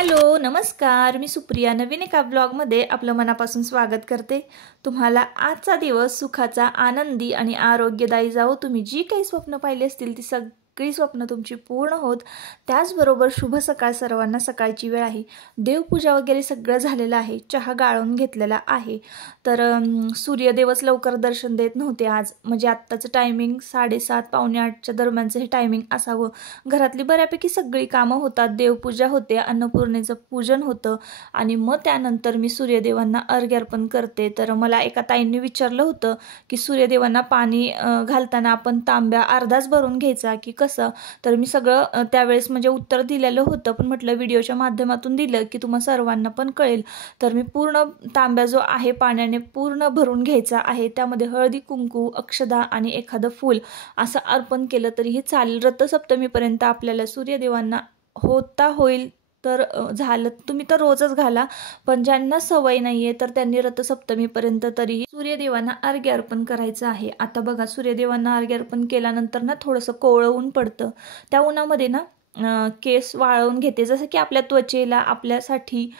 Hello नमस्कार, मी सुप्रिया नवीन एका ब्लॉगमध्ये आपलं मनापासून स्वागत करते। तुम्हाला आजचा दिवस सुखाचा, आनंदी आणि आरोग्यदायी जावो। तुम्ही जी काही स्वप्न पाहिली असतील ती सगळी स्वप्न तुमची पूर्ण होत। त्याचबरोबर शुभ सकाळ सर्वांना। सकाळची वेळ आहे, देवपूजा वगैरे सगळं झालेलं आहे, चहा गाळून घेतलेला आहे। तर सूर्यदेवच लवकर दर्शन देत नव्हते आज, म्हणजे आत्ताचं टायमिंग 7:30 पावणे 8च्या दरम्यानचं हे टायमिंग असावं। घरातली बऱ्यापैकी सगळी कामं होतात, देवपूजा होते, अन्नपूर्णेचं पूजन होतं आणि मग त्यानंतर मी सूर्यदेवांना अर्घ्य अर्पण करते। तर मला एका ताईंनी विचारलं होतं की सूर्यदेवांना पाणी घालताना आपण तांब्या अर्धाच भरून घ्यायचा की कसं, तर मी सगळं त्यावेळेस म्हणजे उत्तर दिलेलं होतं, पण म्हटलं व्हिडिओच्या माध्यमातून दिलं की तुम्हा सर्वांना पण कळेल। तर मी पूर्ण तांब्या जो आहे पाण्याने पूर्ण भरून घ्यायचा आहे, त्यामध्ये हळदी कुंकू, अक्षदा आणि एखादं फूल असं अर्पण केलं तरीही चालेल। रथसप्तमीपर्यंत आपल्याला सूर्यदेवांना होता होईल तर झालं, तुम्ही तर रोजच घाला, पण ज्यांना सवय नाहीये तर त्यांनी रथसप्तमीपर्यंत तरीही सूर्यदेवांना अर्घ्य अर्पण करायचं आहे। आता बघा, सूर्यदेवांना अर्घ्य अर्पण केल्यानंतर ना थोडंसं कोवळं ऊन पडतं, त्या उन्हामध्ये ना केस वाळवून घेते। जसं की आपल्या त्वचेला आपल्यासाठी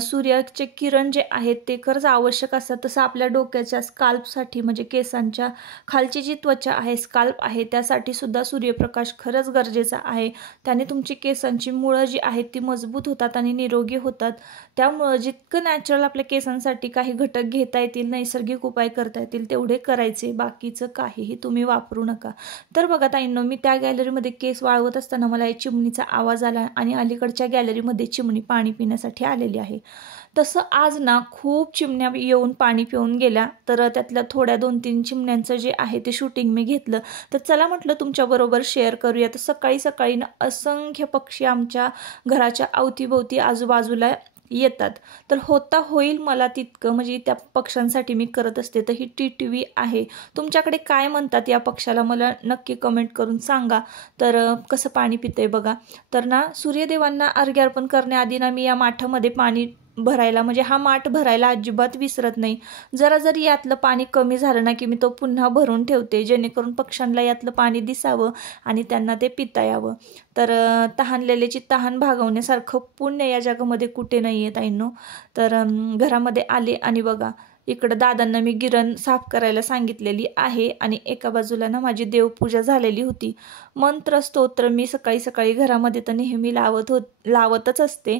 सूर्याचे किरण जे आहेत ते खरंच आवश्यक असतात, तसं आपल्या डोक्याच्या स्काल्पसाठी म्हणजे केसांच्या खालची जी त्वचा आहे, स्काल्प आहे, त्यासाठी सुद्धा सूर्यप्रकाश खरंच गरजेचा आहे। त्याने तुमची केसांची मुळं जी आहेत ती मजबूत होतात आणि निरोगी होतात। त्यामुळं जितकं नॅचरल आपल्या केसांसाठी काही घटक घेता येतील, नैसर्गिक उपाय करता येतील तेवढे करायचे, बाकीचं काहीही तुम्ही वापरू नका। तर बघा ताईंनो, मी त्या गॅलरीमध्ये केस वाळवत असताना मला एक चिमणीचा आवाज आला आणि अलीकडच्या गॅलरीमध्ये चिमणी पाणी पिण्यासाठी आलेली आहे। तसं आज ना खूप चिमण्या येऊन पाणी पिऊन गेल्या, तर त्यातल्या थोड्या 2-3 चिमण्यांचं जे आहे ते शूटिंग मी घेतलं। तर चला म्हटलं तुमच्याबरोबर शेअर करूया। तर सकाळी सकाळी ना असंख्य पक्षी आमच्या घराच्या अवतीभोवती आजूबाजूला येतात, तर होता होईल मला तितकं म्हणजे त्या पक्ष्यांसाठी मी करत असते। तर ही टिटवी आहे, तुमच्याकडे काय म्हणतात या पक्षाला मला नक्की कमेंट करून सांगा। तर कसं पाणी पितंय बघा। तर ना सूर्यदेवांना अर्घ्य अर्पण करण्याआधी ना मी या माठामध्ये पाणी भरायला, म्हणजे हा माठ भरायला अजिबात विसरत नाही। जरा जरी यातलं पाणी कमी झालं ना की मी तो पुन्हा भरून ठेवते, जेणेकरून पक्ष्यांना यातलं पाणी दिसावं आणि त्यांना ते पिता यावं। तर तहानलेल्याची तहान भागवण्यासारखं पुण्य या जगामध्ये कुठे नाही आहे ताईंनो। तर घरामध्ये आले आणि बघा इकडं दादांना मी गिरण साफ करायला सांगितलेली आहे आणि एका बाजूला ना माझी देवपूजा झालेली होती। मंत्र स्तोत्र मी सकाळी सकाळी घरामध्ये तर नेहमी लावतच असते।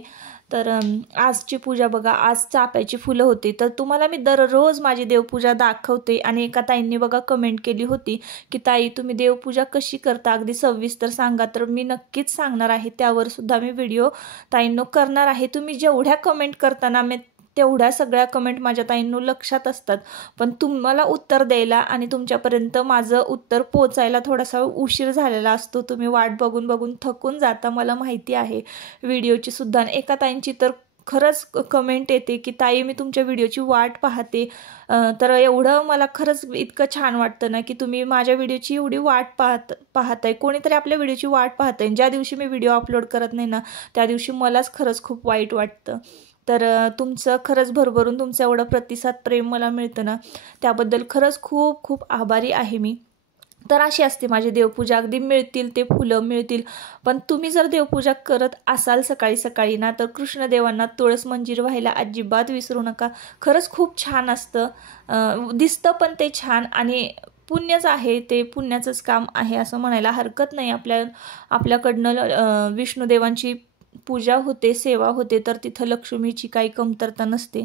तर आजची पूजा बघा, आज चाफ्याची फुलं होती। तर तुम्हाला मी दररोज माझी देवपूजा दाखवते आणि एका ताईंनी बघा कमेंट केली होती की ताई तुम्ही देवपूजा कशी करता, अगदी सविस्तर सांगा। तर मी नक्कीच सांगणार आहे, त्यावर सुद्धा मी व्हिडिओ ताईंनो करणार आहे। तुम्ही जेवढ्या कमेंट करताना मी तेवढ्या सगळ्या कमेंट माझ्या ताईंनो लक्षात असतात, पण तुम्हाला उत्तर द्यायला आणि तुमच्यापर्यंत माझं उत्तर पोचायला थोडासा उशीर झालेला असतो। तुम्ही वाट बघून बघून थकून जाता, मला माहिती आहे व्हिडिओची सुद्धा। एका ताईंची तर खरंच कमेंट येते की ताई मी तुमच्या व्हिडिओची वाट पाहते। तर एवढं मला खरंच इतकं छान वाटतं ना की तुम्ही माझ्या व्हिडिओची एवढी वाट पाहताय, कोणीतरी आपल्या व्हिडिओची वाट पाहताय। ज्या दिवशी मी व्हिडिओ अपलोड करत नाही ना त्या दिवशी मलाच खरंच खूप वाईट वाटतं। तर तुमचं खरंच भरभरून तुमचं एवढं प्रतिसाद प्रेम मला मिळतं ना, त्याबद्दल खरंच खूप खूप आभारी आहे मी। तर अशी असते माझी देवपूजा, अगदी मिळतील ते फुलं मिळतील, पण तुम्ही जर देवपूजा करत असाल सकाळी सकाळी ना तर कृष्णदेवांना तुळस मंजीर व्हायला अजिबात विसरू नका। खरंच खूप छान असतं, दिसतं पण ते छान आणि पुण्यच आहे ते, पुण्याचंच काम आहे असं म्हणायला हरकत नाही। आपल्याकडनं विष्णुदेवांची पूजा होते, सेवा होते, तर तिथं लक्ष्मीची काही कमतरता नसते।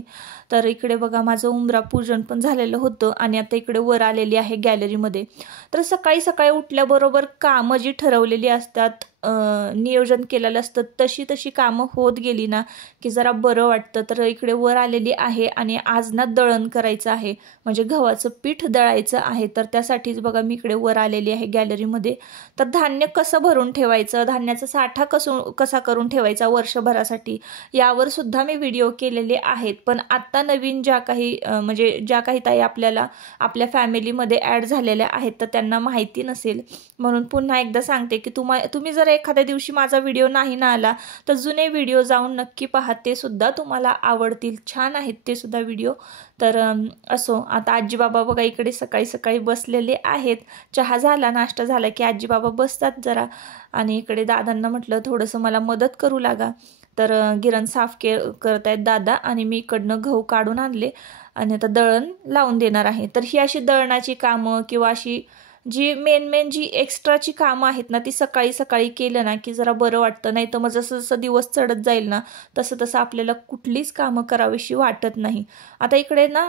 तर इकडे बघा माझं उंबरा पूजन पण झालेलं होतं आणि आता इकडे वर आलेली आहे गॅलरीमध्ये। तर सकाळी सकाळी उठल्याबरोबर कामं जी ठरवलेली असतात, नियोजन केलेलं असतं, तशी तशी कामं होत गेली ना की जरा बरं वाटतं। तर इकडे वर आलेली आहे आणि आज ना दळण करायचं आहे, म्हणजे गव्हाचं पीठ दळायचं आहे। तर त्यासाठीच बघा मी इकडे वर आलेली आहे गॅलरीमध्ये। तर धान्य कसं भरून ठेवायचं, धान्याचा साठा कसा करून ठेवायचा वर्षभरासाठी, यावर सुद्धा मी व्हिडिओ केलेले आहेत। पण आत्ता नवीन ज्या काही ताई आपल्या फॅमिलीमध्ये ॲड झालेल्या आहेत तर त्यांना माहिती नसेल, म्हणून पुन्हा एकदा सांगते की तुम्ही जर एखाद्या दिवशी माझा व्हिडिओ नाही ना आला तर जुने व्हिडिओ जाऊन नक्की पहा, ते सुद्धा तुम्हाला आवडतील, छान आहेत ते सुद्धा व्हिडिओ। तर असो, आता आजी बाबा बघा इकडे सकाळी सकाळी बसलेले आहेत। चहा झाला, नाश्ता झाला की आजी बाबा बसतात जरा, आणि इकडे दादांना म्हटलं थोडंसं मला मदत करू लागा। तर गिरण साफ करत आहेत दादा आणि मी इकडनं गहू काढून आणले आणि आता दळण लावून देणार आहे. तर ही अशी दळणाची कामं किंवा अशी जी मेन जी एक्स्ट्राची कामं आहेत ना ती सकाळी सकाळी केलं ना की जरा बरं वाटतं. नाही तर मग जसं जसं दिवस चढत जाईल ना तसं तसं आपल्याला कुठलीच कामं करावीशी वाटत नाही. आता इकडे ना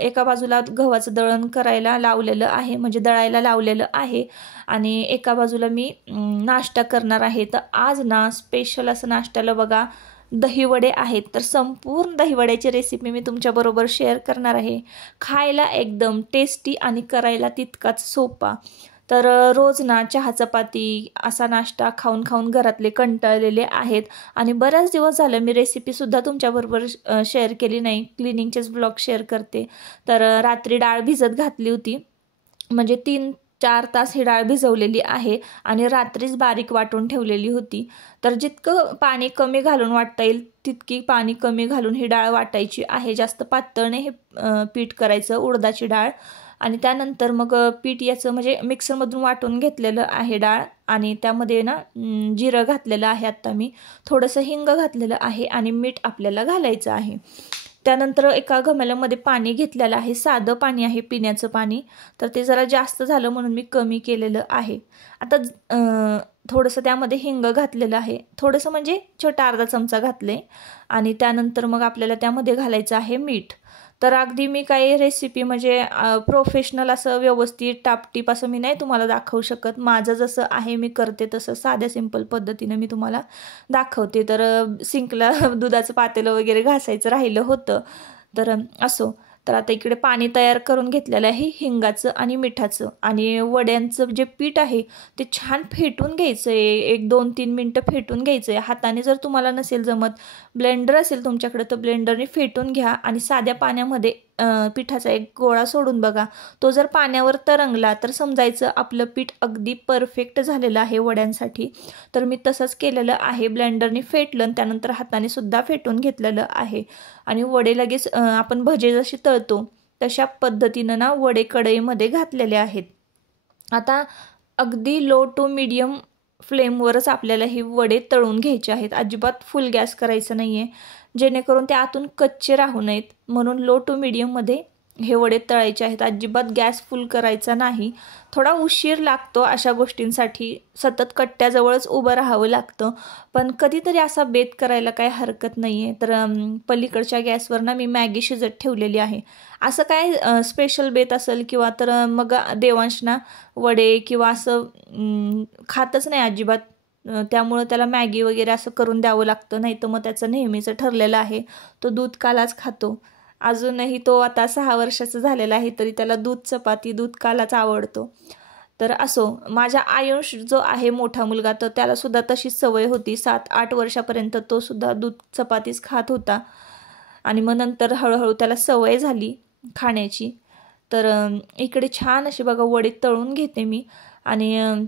एका बाजूला गव्हाचं दळण करायला लावलेलं आहे, म्हणजे दळायला लावलेलं आहे आणि एका बाजूला मी नाश्ता करणार आहे. तर आज ना स्पेशल असं नाश्त्याला बघा दहीवडे आहेत. तर संपूर्ण दहीवड्याची रेसिपी मी तुमच्याबरोबर शेअर करणार आहे. खायला एकदम टेस्टी आणि करायला तितकाच सोपा. तर रोज ना चहा चपाती असा नाश्ता खाऊन खाऊन घरातले कंटाळलेले आहेत आणि बऱ्याच दिवस झालं मी रेसिपीसुद्धा तुमच्याबरोबर शेअर केली नाही. क्लिनिंगचेच ब्लॉग शेअर करते. तर रात्री डाळ भिजत घातली होती, म्हणजे 3-4 तास ही डाळ भिजवलेली आहे आणि रात्रीच बारीक वाटून ठेवलेली होती. तर जितकं पाणी कमी घालून वाटता येईल तितकी पाणी कमी घालून ही डाळ वाटायची आहे. जास्त पातळने हे पीठ करायचं, उडदाची डाळ. आणि त्यानंतर मग पीठ याचं म्हणजे मिक्सरमधून वाटून घेतलेलं आहे डाळ आणि त्यामध्ये ना जिरं घातलेलं आहे, आत्ता मी थोडंसं हिंग घातलेलं आहे आणि मीठ आपल्याला घालायचं आहे. त्यानंतर एका घमेल्यामध्ये पाणी घेतलेलं आहे, साधं पाणी आहे, पिण्याचं पाणी. तर ते जरा जास्त झालं म्हणून मी कमी केलेलं आहे. आता थोडंसं त्यामध्ये हिंग घातलेलं आहे, थोडंसं म्हणजे छोटा अर्धा चमचा घातले आणि त्यानंतर मग आपल्याला त्यामध्ये घालायचं आहे मीठ. तर अगदी मी काही रेसिपी म्हणजे प्रोफेशनल असं व्यवस्थित टापटीप असं मी नाही तुम्हाला दाखवू शकत. माझं जसं आहे मी करते तसं साध्या सिंपल पद्धतीनं मी तुम्हाला दाखवते. तर सिंकला दुधाचं पातेलं वगैरे घासायचं राहिलं होतं, तर असो. तर आता इकडे पाणी तयार करून घेतलेलं आहे हिंगाचं आणि मिठाचं आणि वड्यांचं जे पीठ आहे ते छान फेटून घ्यायचं आहे. 1-2-3 मिनटं फेटून घ्यायचं आहे. हाताने जर तुम्हाला नसेल जमत, ब्लेंडर असेल तुमच्याकडे तर ब्लेंडरने फेटून घ्या आणि साध्या पाण्यामध्ये पिठाचा एक गोळा सोडून बघा. तो जर पाण्यावर तरंगला तर समजायचं आपलं पीठ अगदी परफेक्ट झालेलं आहे वड्यांसाठी. तर मी तसंच केलेलं आहे, ब्लेंडरने फेटलं आणि त्यानंतर हाताने सुद्धा फेटून घेतलेलं आहे आणि वडे लगेच आपण भजे जशी तळतो तशा पद्धतीनं ना वडे कढईमध्ये घातलेले आहेत. आता अगदी लो टू मीडियम फ्लेमवरच आपल्याला हे वडे तळून घ्यायचे आहेत. अजिबात फुल गॅस करायचं नाही आहे, जेणेकरून ते आतून कच्चे राहू नयेत. म्हणून लो टू मीडियममध्ये हे वडे तळायचे आहेत. अजिबात गॅस फुल करायचा नाही. थोडा उशीर लागतो अशा गोष्टींसाठी, सतत कट्ट्याजवळच उभं राहावं लागतं, पण कधीतरी असा बेत करायला काही हरकत नाही आहे. तर पलीकडच्या गॅसवर ना मी मॅगी शिजत ठेवलेली आहे. असं काय स्पेशल बेत असेल किंवा तर मग देवांश ना वडे किंवा असं खातच नाही अजिबात, त्यामुळं त्याला मॅगी वगैरे असं करून द्यावं लागतं. नाही तर मग त्याचं नेहमीचं ठरलेलं आहे तो दूध कालाच खातो. अजूनही तो आता 6 वर्षाचा झालेला आहे तरी त्याला दूध चपाती, दूध कालाच आवडतो. तर असो, माझा आयुष जो आहे मोठा मुलगा तर त्याला सुद्धा तशीच सवय होती. 7-8 वर्षापर्यंत तो सुद्धा दूध चपातीच खात होता आणि मग नंतर हळूहळू त्याला सवय झाली खाण्याची. तर इकडे छान असे बघा वडे तळून घेते मी आणि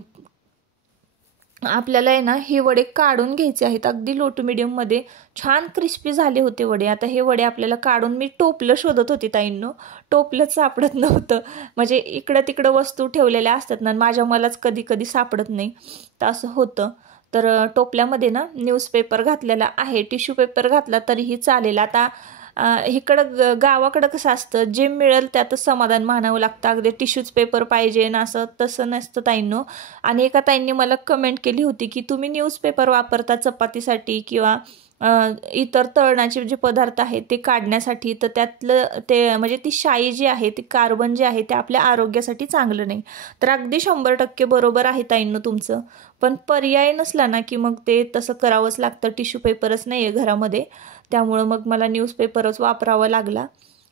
आपल्याला आहे ना हे वडे काढून घ्यायचे आहेत. अगदी लो टू मीडियममध्ये छान क्रिस्पी झाले होते वडे. आता हे वडे आपल्याला काढून, मी टोपलं शोधत होते ताईंनो, टोपलंच सापडत नव्हतं. म्हणजे इकडं तिकडं वस्तू ठेवलेल्या असतात ना, माझ्या मलाच कधी कधी सापडत नाही, तर असं होतं. तर टोपल्यामध्ये ना न्यूजपेपर घातलेला आहे, टिश्यू पेपर घातला तरीही चालेल. आता इकडं गावाकडं कसं असतं, जे मिळेल त्यातच समाधान मानावं लागतं. अगदी टिश्यूच पेपर पाहिजे ना असं तसं नसतं ताईंनो. आणि एका ताईंनी मला कमेंट केली होती की तुम्ही न्यूजपेपर वापरता चपातीसाठी किंवा इतर तळणाचे जे पदार्थ आहेत ते काढण्यासाठी, तर त्यातलं ते म्हणजे ती शाई जी आहे, ती कार्बन जे आहे ते आपल्या आरोग्यासाठी चांगलं नाही. तर अगदी 100% बरोबर आहे ताईंनो तुमचं, पण पर्याय नसला ना की मग ते तसं करावंच लागतं. टिश्यू पेपरच नाही आहे घरामध्ये, त्यामुळं मग मला न्यूजपेपरच वापरावा लागला.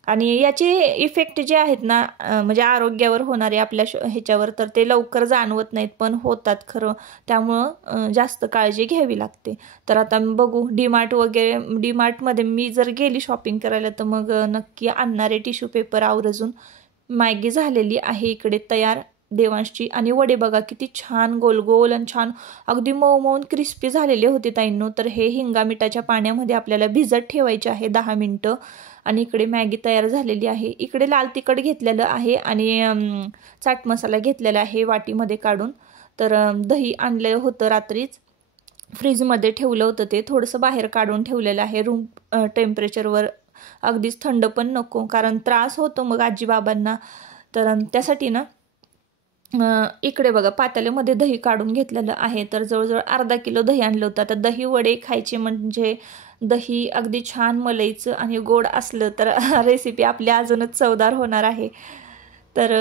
आणि याचे इफेक्ट जे आहेत ना म्हणजे आरोग्यावर होणारे आपल्या ह्याच्यावर, तर ते लवकर जाणवत नाहीत पण होतात खरं, त्यामुळं जास्त काळजी घ्यावी लागते. तर आता बघू डीमार्टमध्ये मी जर गेली शॉपिंग करायला तर मग नक्की आणणारे टिश्यू पेपर आवर्जून. मॅगी झालेली आहे इकडे तयार देवांशची आणि वडे बघा किती छान गोल गोल आणि छान अगदी मऊ मऊन क्रिस्पी झालेले होते ताईंनो. तर हे हिंगा मिठाच्या पाण्यामध्ये आपल्याला भिजत ठेवायचे आहे 10 मिनटं आणि इकडे मॅगी तयार झालेली आहे. इकडे लाल तिखट घेतलेलं आहे आणि चाट मसाला घेतलेला आहे वाटीमध्ये काढून. तर दही आणलेलं होतं रात्रीच फ्रीजमध्ये ठेवलं होतं ते थोडंसं बाहेर काढून ठेवलेलं आहे रूम टेम्परेचरवर, अगदीच थंड पण नको कारण त्रास होतो मग आजी बाबांना. तर त्यासाठी ना इकडे बघा पातेल्यामध्ये दही काढून घेतलेलं आहे. तर जवळजवळ अर्धा किलो दही आणलं होतं. आता दही वडे खायचे म्हणजे दही अगदी छान मलईचं आणि गोड असलं तर रेसिपी आपली अजूनच चवदार होणार आहे. तर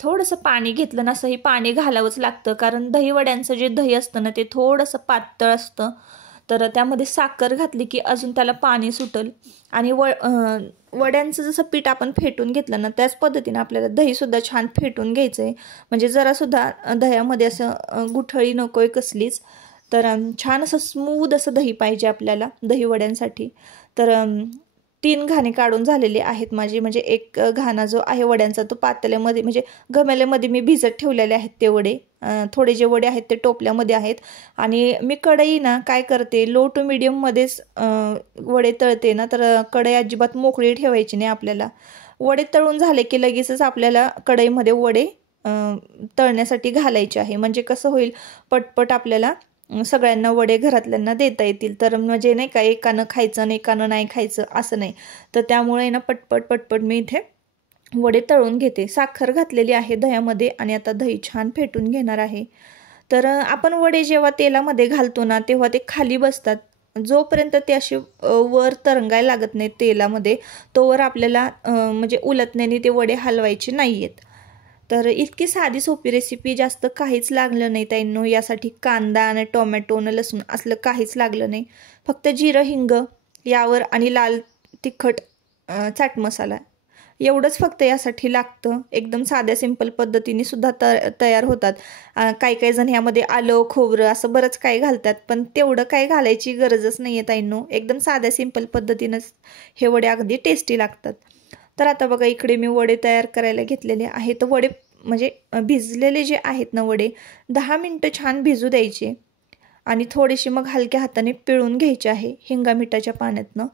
थोडंसं पाणी घेतलं ना, असंही पाणी घालावंच लागतं कारण दही वड्यांचं जे दही असतं ना ते थोडंसं पातळ असतं. तर त्यामध्ये साखर घातली की अजून त्याला पाणी सुटल आणि वड्यांचं जसं पीठ आपण फेटून घेतलं ना त्याच पद्धतीने आपल्याला दहीसुद्धा छान फेटून घ्यायचं आहे. म्हणजे जरासुद्धा दह्यामध्ये असं गुठळी नको आहे कसलीच. तर छान असं स्मूथ असं दही पाहिजे आपल्याला दही वड्यांसाठी. तर 3 घाणे काढून झालेले आहेत माझे. म्हणजे एक घाणा जो आहे वड्यांचा तो पातेल्यामध्ये म्हणजे घमेल्यामध्ये मी भिजत ठेवलेले आहेत ते वडे. थोडे जे वडे आहेत ते टोपल्यामध्ये आहेत आणि मी कढई ना काय करते लो टू मिडियममध्येच वडे तळते ना. तर कढई अजिबात मोकळी ठेवायची नाही आपल्याला. वडे तळून झाले की लगेचच आपल्याला कढईमध्ये वडे तळण्यासाठी घालायचे आहे. म्हणजे कसं होईल पटपट आपल्याला सगळ्यांना वडे घरातल्यांना देता येतील. तर म्हणजे नाही का एकानं खायचं आणि एकानं नाही खायचं असं नाही. तर त्यामुळे ना पटपट मी इथे वडे तळून घेते. साखर घातलेली आहे दह्यामध्ये आणि आता दही छान फेटून घेणार आहे. तर आपण वडे जेव्हा तेलामध्ये घालतो ना तेव्हा ते खाली बसतात. जोपर्यंत ते असे वर तरंगायला लागत नाही तेलामध्ये तोवर आपल्याला म्हणजे उलटण्याने ते वडे हलवायचे नाही आहेत. तर इतकी साधी सोपी रेसिपी, जास्त काहीच लागलं नाही ताईंनो. यासाठी कांदा आणि टोमॅटो आणि लसूण असलं काहीच लागलं नाही. फक्त जिरं हिंग यावर आणि लाल तिखट चाट मसाला एवढंच फक्त यासाठी लागतं. एकदम साध्या सिंपल पद्धतीने सुद्धा तयार होतात. काही जण ह्यामध्ये आलं खोबरं असं बरंच काही घालतात पण तेवढं काही घालायची गरजच नाही आहे ताईंनो. एकदम साध्या सिंपल पद्धतीनंच हे वडे अगदी टेस्टी लागतात. तर आता बघा इकडे मी वडे तयार करायला घेतलेले आहेत. तर वडे म्हणजे भिजलेले जे आहेत ना वडे 10 मिनटं छान भिजू द्यायचे आणि थोडेसे मग हलक्या हाताने पिळून घ्यायचे आहे हिंगा मिठाच्या पाण्यातनं.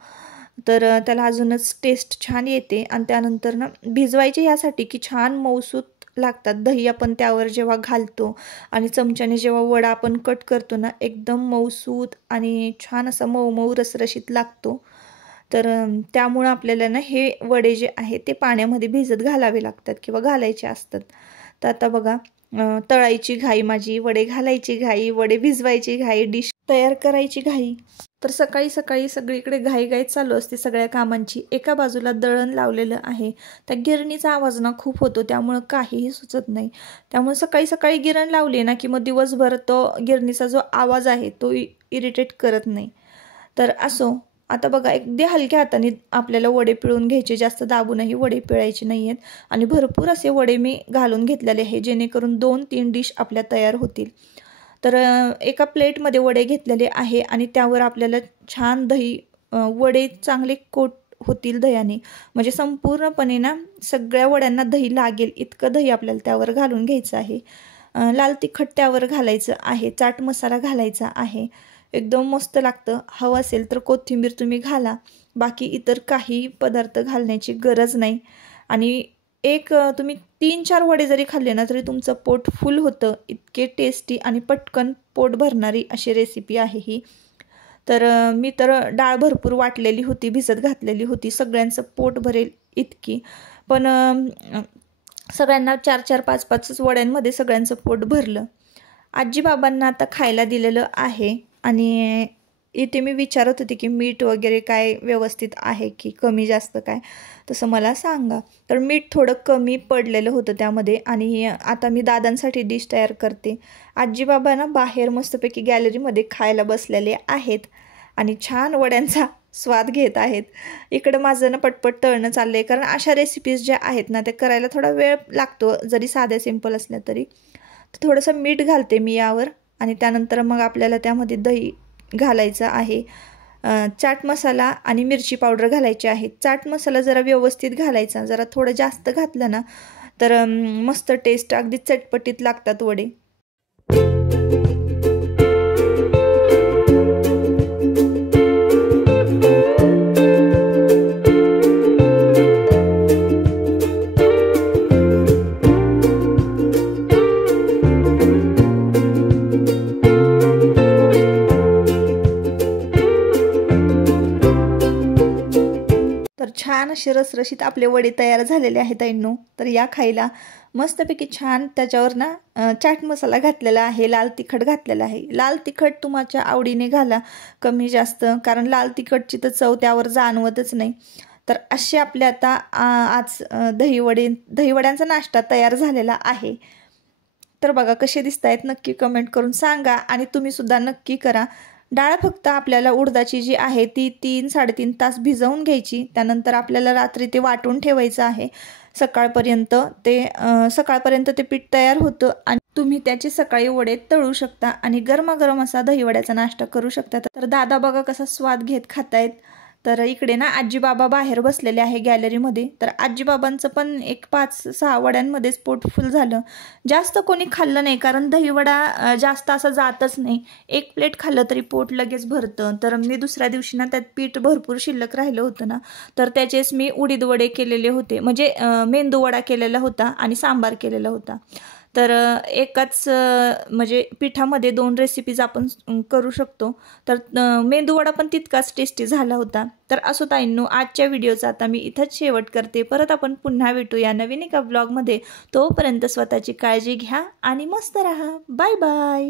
तर त्याला अजूनच टेस्ट छान येते. आणि त्यानंतर ना भिजवायचे यासाठी की छान मऊसूत लागतात. दही आपण त्यावर जेव्हा घालतो आणि चमच्याने जेव्हा वडा आपण कट करतो ना एकदम मऊसूत आणि छान असा मऊ रसरशीत लागतो. तर त्यामुळं आपल्याला ना हे वडे जे आहेत ते पाण्यामध्ये भिजत घालावे लागतात किंवा घालायचे असतात. तर आता बघा तळायची घाई माझी, वडे घालायची घाई, वडे भिजवायची घाई, डिश तयार करायची घाई. तर सकाळी सगळीकडे घाई चालू असते सगळ्या कामांची. एका बाजूला दळण लावलेलं आहे. त्या गिरणीचा आवाज ना खूप होतो त्यामुळं काहीही सुचत नाही. त्यामुळे सकाळी गिरण लावली ना की मग दिवसभर तो गिरणीचा जो आवाज आहे तो इरिटेट करत नाही. तर असो आता बघा अगदी हलक्या हाताने आपल्याला वडे पिळून घ्यायचे, जास्त दाबूनही वडे पिळायचे नाही आहेत. आणि भरपूर असे वडे मी घालून घेतलेले आहे जेणेकरून 2-3 डिश आपल्या तयार होतील. तर एका प्लेटमध्ये वडे घेतलेले आहे आणि त्यावर आपल्याला छान दही वडे चांगले कोट होतील दह्याने. म्हणजे संपूर्णपणे ना सगळ्या वड्यांना दही लागेल इतकं दही आपल्याला त्यावर घालून घ्यायचं आहे. लाल तिखट त्यावर घालायचं आहे, चाट मसाला घालायचा आहे. एकदम मस्त लागतं. हवं असेल तर कोथिंबीर तुम्ही घाला. बाकी इतर काही पदार्थ घालण्याची गरज नाही. आणि तुम्ही 3-4 वडे जरी खाल्ले ना तरी तुमचं पोट फुल होतं. इतके टेस्टी आणि पटकन पोट भरणारी अशी रेसिपी आहे ही. तर मी तर डाळ भरपूर वाटलेली होती, भिजत घातलेली होती, सगळ्यांचं पोट भरेल इतकी. पण सगळ्यांना 4-4, 5-5 वड्यांमध्ये सगळ्यांचं पोट भरलं. आजी बाबांना आता खायला दिलेलं आहे. आणि इथे मी विचारत होते की मीठ वगैरे काय व्यवस्थित आहे की कमी जास्त काय, तसं मला सांगा. तर मीठ थोडं कमी पडलेलं होतं त्यामध्ये. आणि आता मी दादांसाठी डिश तयार करते. आजी बाबा ना बाहेर मस्तपैकी गॅलरीमध्ये खायला बसलेले आहेत आणि छान वड्यांचा स्वाद घेत आहेत. इकडं माझं ना पटपट तळणं चाललं आहे कारण अशा रेसिपीज ज्या आहेत ना त्या करायला थोडा वेळ लागतो जरी साध्या सिंपल असल्या तरी. तर थोडंसं मीठ घालते मी यावर आणि त्यानंतर मग आपल्याला त्यामध्ये दही घालायचं आहे. चाट मसाला आणि मिरची पावडर घालायची आहे. चाट मसाला जरा व्यवस्थित घालायचा, जरा थोडं जास्त घातलं ना तर मस्त टेस्ट अगदी चटपटीत लागतात वडे. छान असे रसरशीत आपले वडे तयार झालेले आहेत ताईंनो. तर या खायला मस्तपैकी छान त्याच्यावर ना चाट मसाला घातलेला आहे, लाल तिखट घातलेला आहे. लाल तिखट तुमच्या आवडीने घाला, कमी जास्त, कारण लाल तिखटची तर चव त्यावर जाणवतच नाही. तर असे आपले आता आज दहीवड्यांचा नाश्ता तयार झालेला आहे. तर बघा कसे दिसत आहेत नक्की कमेंट करून सांगा आणि तुम्ही सुद्धा नक्की करा. डाळ फक्त आपल्याला उडदाची जी आहे ती 3-3.5 तास भिजवून घ्यायची. त्यानंतर आपल्याला रात्री ते वाटून ठेवायचं आहे. सकाळपर्यंत ते पीठ तयार होतं आणि तुम्ही त्याचे सकाळी वडे तळू शकता आणि गरमागरम असा दहीवड्याचा नाश्ता करू शकता. तर दादा बघा कसा स्वाद घेत खातायत. तर इकडे ना आजी बाबा बाहेर बसलेले आहे गॅलरीमध्ये. तर आजी बाबांचं पण एक 5-6 वड्यांमध्येच पोट फुल झालं. जास्त कोणी खाल्लं नाही, कारण दहीवडा जास्त असं जातच नाही. 1 प्लेट खाल्लं तरी पोट लगेच भरतं. तर मी दुसऱ्या दिवशी ना त्यात पीठ भरपूर शिल्लक राहिलं होतं ना, तर त्याचेच मी उडीद वडे केलेले होते, म्हणजे मेंदू वडा केलेला होता आणि सांबार केलेला होता. तर एकाच म्हणजे पिठामध्ये 2 रेसिपीज आपण करू शकतो. तर मेंदूवडा पण तितकाच टेस्टी झाला होता. तर असो ताईंनो, आजच्या व्हिडिओचा आता मी इथंच शेवट करते. परत आपण पुन्हा भेटूया नवीन एका ब्लॉगमध्ये. तोपर्यंत स्वतःची काळजी घ्या आणि मस्त राहा. Bye bye.